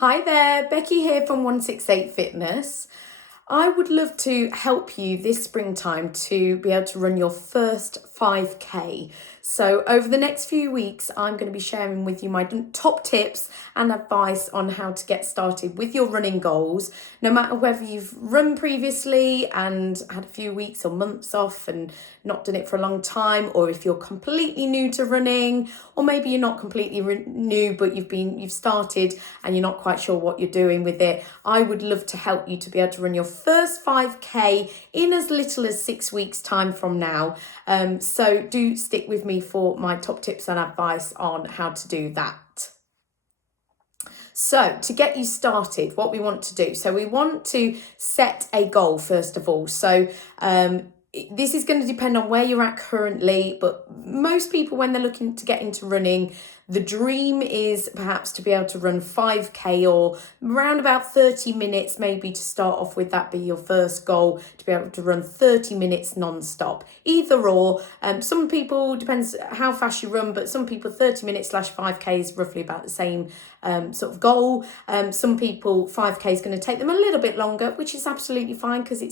Hi there, Becky here from 168 Fitness. I would love to help you this springtime to be able to run your first 5K. So over the next few weeks, I'm going to be sharing with you my top tips and advice on how to get started with your running goals. No matter whether you've run previously and had a few weeks or months off and not done it for a long time, or if you're completely new to running, or maybe you're not completely new but you've started and you're not quite sure what you're doing with it, I would love to help you to be able to run your first 5K in as little as 6 weeks time from now. So do stick with me for my top tips and advice on how to do that. So to get you started, what we want to do, so we want to set a goal first of all. So this is going to depend on where you're at currently, but most people, when they're looking to get into running, the dream is perhaps to be able to run 5K or around about 30 minutes, maybe to start off with. That be your first goal, to be able to run 30 minutes non-stop. Either or, some people, depends how fast you run, but some people 30 minutes / 5K is roughly about the same sort of goal. Some people 5K is going to take them a little bit longer, which is absolutely fine because you're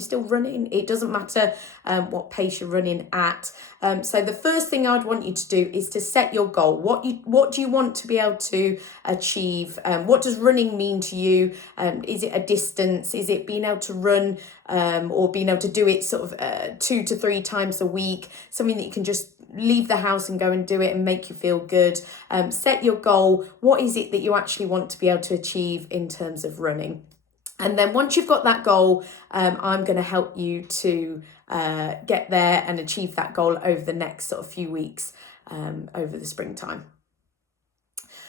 still running. It doesn't matter what pace you're running at. So the first thing I'd want you to do is to set your goal. What do you want to be able to achieve? What does running mean to you? Is it a distance? Is it being able to run or being able to do it sort of 2 to 3 times a week? Something that you can just leave the house and go and do it and make you feel good. Set your goal. What is it that you actually want to be able to achieve in terms of running? And then once you've got that goal, I'm going to help you to get there and achieve that goal over the next sort of few weeks over the springtime.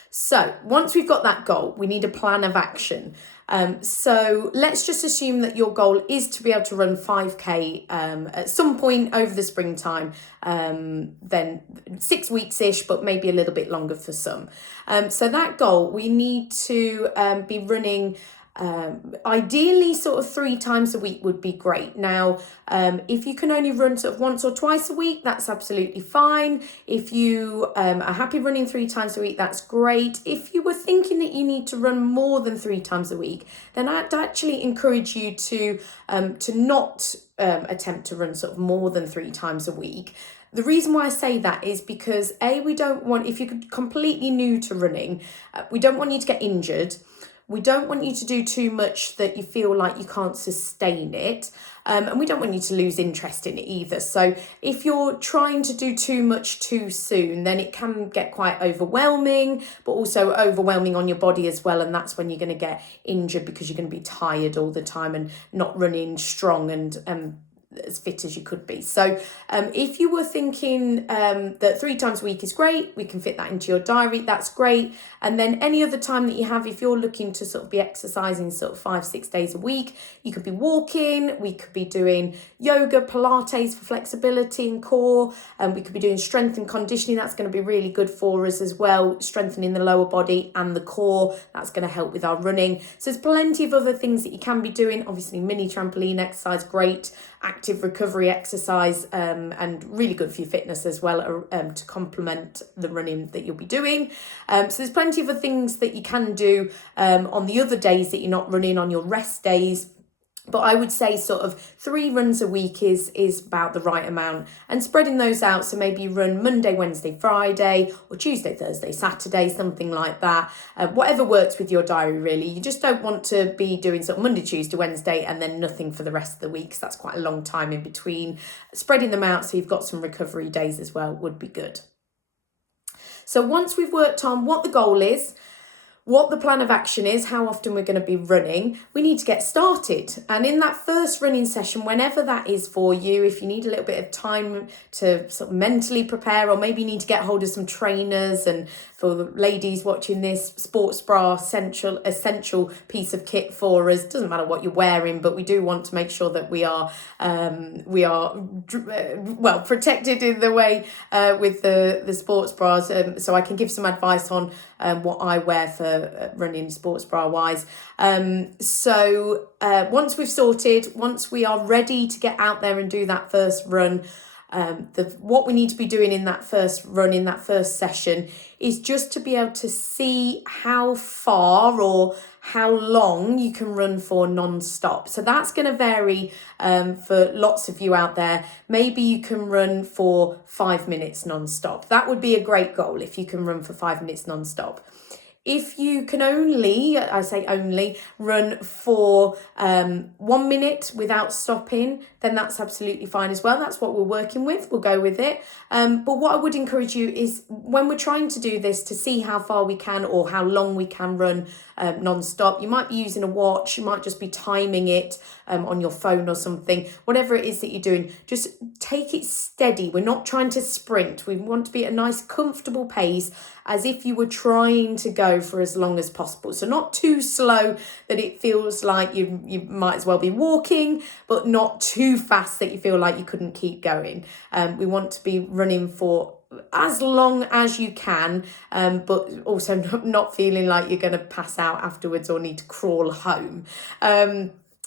So once we've got that goal, we need a plan of action. So let's just assume that your goal is to be able to run 5K at some point over the springtime, then 6 weeks-ish, but maybe a little bit longer for some. So that goal, we need to be running ideally sort of 3 times a week would be great. Now, if you can only run sort of once or twice a week, that's absolutely fine. If you are happy running 3 times a week, that's great. If you were thinking that you need to run more than 3 times a week, then I'd actually encourage you to not attempt to run sort of more than 3 times a week. The reason why I say that is because we don't want, if you're completely new to running, we don't want you to get injured. We don't want you to do too much that you feel like you can't sustain it. And we don't want you to lose interest in it either. So if you're trying to do too much too soon, then it can get quite overwhelming, but also overwhelming on your body as well. And that's when you're going to get injured because you're going to be tired all the time and not running strong and as fit as you could be. So if you were thinking that 3 times a week is great, we can fit that into your diary, that's great. And then any other time that you have, if you're looking to sort of be exercising sort of 5-6 days a week, you could be walking, we could be doing yoga, Pilates for flexibility and core, and we could be doing strength and conditioning. That's going to be really good for us as well, strengthening the lower body and the core. That's going to help with our running. So there's plenty of other things that you can be doing. Obviously mini trampoline exercise, great. Active recovery exercise, and really good for your fitness as well, to complement the running that you'll be doing. So there's plenty of other things that you can do on the other days that you're not running, on your rest days. But I would say sort of 3 runs a week is about the right amount, and spreading those out. So maybe you run Monday, Wednesday, Friday, or Tuesday, Thursday, Saturday, something like that. Whatever works with your diary, really. You just don't want to be doing sort of Monday, Tuesday, Wednesday, and then nothing for the rest of the week. So that's quite a long time in between. Spreading them out so you've got some recovery days as well would be good. So once we've worked on what the goal is, what the plan of action is, how often we're going to be running, we need to get started. And in that first running session, whenever that is for you, if you need a little bit of time to sort of mentally prepare, or maybe you need to get hold of some trainers, and for the ladies watching this, sports bra, essential piece of kit for us. Doesn't matter what you're wearing, but we do want to make sure that we are well protected in the way with the sports bras. So I can give some advice on what I wear for running sports bra wise. So once we've sorted, once we are ready to get out there and do that first run, What we need to be doing in that first run, in that first session, is just to be able to see how far or how long you can run for non-stop. So that's going to vary for lots of you out there. Maybe you can run for 5 minutes non-stop. That would be a great goal if you can run for 5 minutes non-stop. If you can only, I say only, run for 1 minute without stopping, then that's absolutely fine as well. That's what we're working with. We'll go with it. But what I would encourage you is when we're trying to do this to see how far we can or how long we can run non-stop, you might be using a watch, you might just be timing it on your phone or something. Whatever it is that you're doing, just take it steady. We're not trying to sprint. We want to be at a nice, comfortable pace, as if you were trying to go for as long as possible. So not too slow that it feels like you might as well be walking, but not too fast that you feel like you couldn't keep going. We want to be running for as long as you can, but also not feeling like you're going to pass out afterwards or need to crawl home.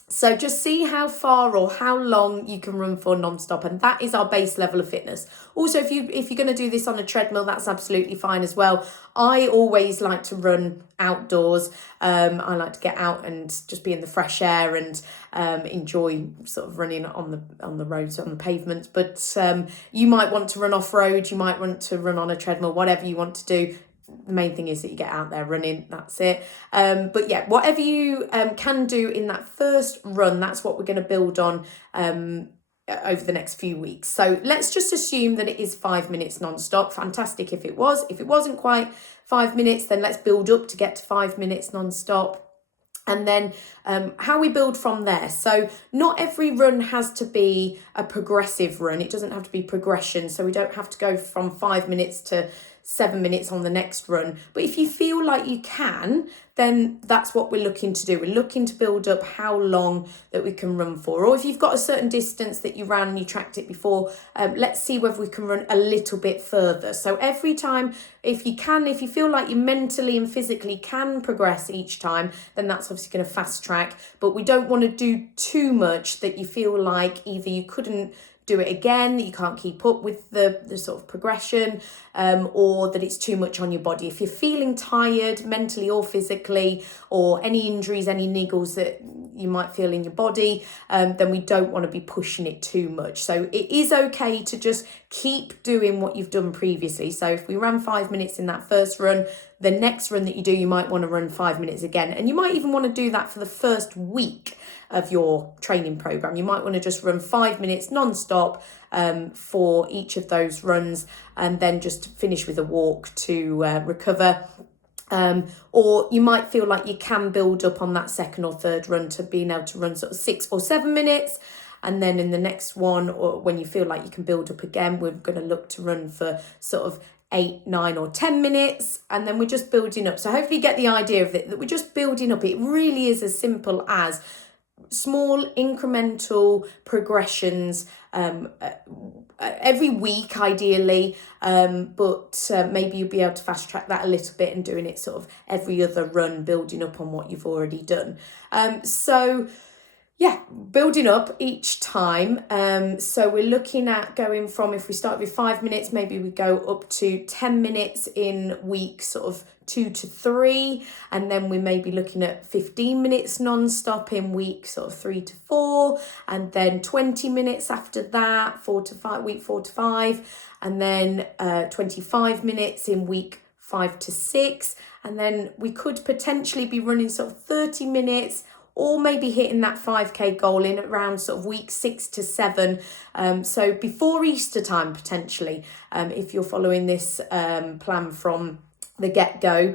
So just see how far or how long you can run for non-stop, and that is our base level of fitness. Also, if you're going to do this on a treadmill, that's absolutely fine as well. I always like to run outdoors. I like to get out and just be in the fresh air and enjoy sort of running on the roads, on the pavements. But you might want to run off-road, you might want to run on a treadmill, whatever you want to do. The main thing is that you get out there running, that's it. But yeah, whatever you can do in that first run, that's what we're going to build on over the next few weeks. So let's just assume that it is 5 minutes non-stop. Fantastic if it was. If it wasn't quite 5 minutes, then let's build up to get to 5 minutes non-stop. And then how we build from there. So not every run has to be a progressive run. It doesn't have to be progression. So we don't have to go from 5 minutes to 7 minutes on the next run. But if you feel like you can, then that's what we're looking to do. We're looking to build up how long that we can run for. Or if you've got a certain distance that you ran and you tracked it before, let's see whether we can run a little bit further. So every time, if you feel like you mentally and physically can progress each time, then that's obviously going to fast track. But we don't want to do too much that you feel like either you couldn't do it again, that you can't keep up with the sort of progression, or that it's too much on your body. If you're feeling tired mentally or physically, or any injuries, any niggles that you might feel in your body, then we don't want to be pushing it too much. So it is okay to just keep doing what you've done previously. So if we ran 5 minutes in that first run, the next run that you do, you might want to run 5 minutes again. And you might even want to do that for the first week of your training program. You might want to just run 5 minutes non-stop for each of those runs, and then just finish with a walk to recover. Or you might feel like you can build up on that second or third run to being able to run sort of 6 or 7 minutes. And then in the next one, or when you feel like you can build up again, we're going to look to run for sort of 8, 9 or 10 minutes, and then we're just building up. So hopefully you get the idea of it, that we're just building up. It really is as simple as small incremental progressions every week ideally, but maybe you'll be able to fast track that a little bit and doing it sort of every other run, building up on what you've already done. So yeah, building up each time. So we're looking at going from, if we start with 5 minutes, maybe we go up to 10 minutes in week sort of 2 to 3, and then we may be looking at 15 minutes non-stop in week sort of 3 to 4, and then 20 minutes after that, 4 to 5, week 4 to 5, and then 25 minutes in week 5 to 6, and then we could potentially be running sort of 30 minutes, or maybe hitting that 5k goal in around sort of week 6 to 7. So before Easter time, potentially, if you're following this plan from the get-go,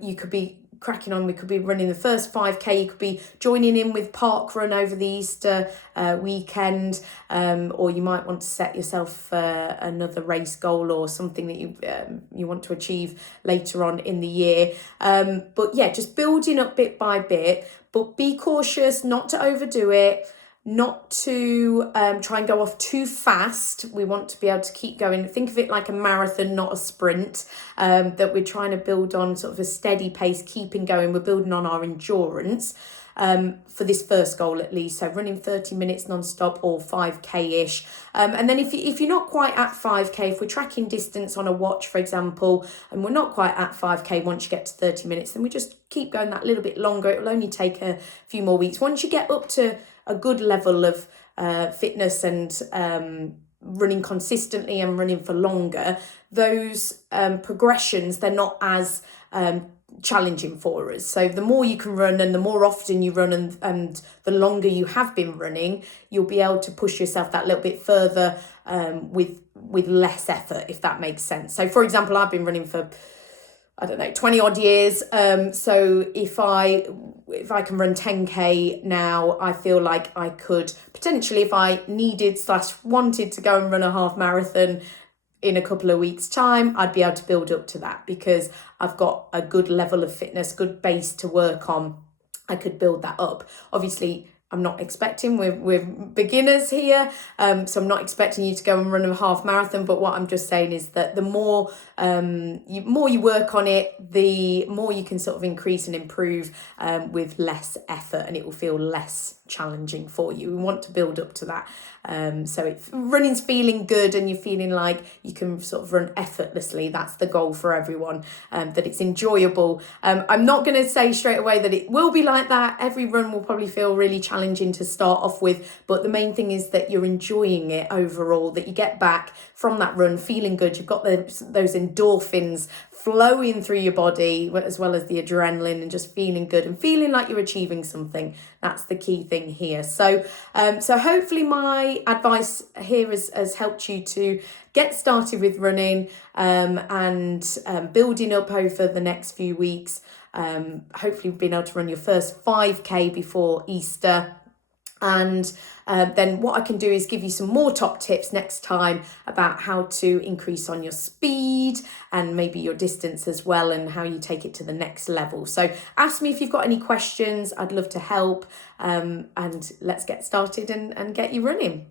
you could be cracking on. We could be running the first 5k, you could be joining in with park run over the Easter weekend, or you might want to set yourself another race goal or something that you want to achieve later on in the year. But yeah, just building up bit by bit, but be cautious not to overdo it. not to try and go off too fast. We want to be able to keep going. Think of it like a marathon, not a sprint, that we're trying to build on sort of a steady pace, keeping going. We're building on our endurance for this first goal at least. So running 30 minutes non-stop or 5k-ish. And then if you're not quite at 5k, if we're tracking distance on a watch, for example, and we're not quite at 5k once you get to 30 minutes, then we just keep going that little bit longer. It will only take a few more weeks. Once you get up to a good level of fitness and running consistently and running for longer, those progressions, they're not as challenging for us. So the more you can run and the more often you run and the longer you have been running, you'll be able to push yourself that little bit further with less effort, if that makes sense. So for example, I've been running for 20 odd years. So if I can run 10k now, I feel like I could potentially, if I needed / wanted to go and run a half marathon in a couple of weeks' time, I'd be able to build up to that because I've got a good level of fitness, good base to work on. I could build that up. Obviously, I'm not expecting, we're beginners here, so I'm not expecting you to go and run a half marathon, but what I'm just saying is that the more you work on it, the more you can sort of increase and improve with less effort, and it will feel less challenging for you. We want to build up to that. So if running's feeling good and you're feeling like you can sort of run effortlessly, that's the goal for everyone, that it's enjoyable. I'm not going to say straight away that it will be like that. Every run will probably feel really challenging to start off with, but the main thing is that you're enjoying it overall, that you get back from that run feeling good. You've got those endorphins flowing through your body, as well as the adrenaline, and just feeling good and feeling like you're achieving something. That's the key thing here. So hopefully my advice here has helped you to get started with running and building up over the next few weeks. Hopefully you've been able to run your first 5k before Easter. And then what I can do is give you some more top tips next time about how to increase on your speed and maybe your distance as well, and how you take it to the next level. So ask me if you've got any questions. I'd love to help, and let's get started and get you running.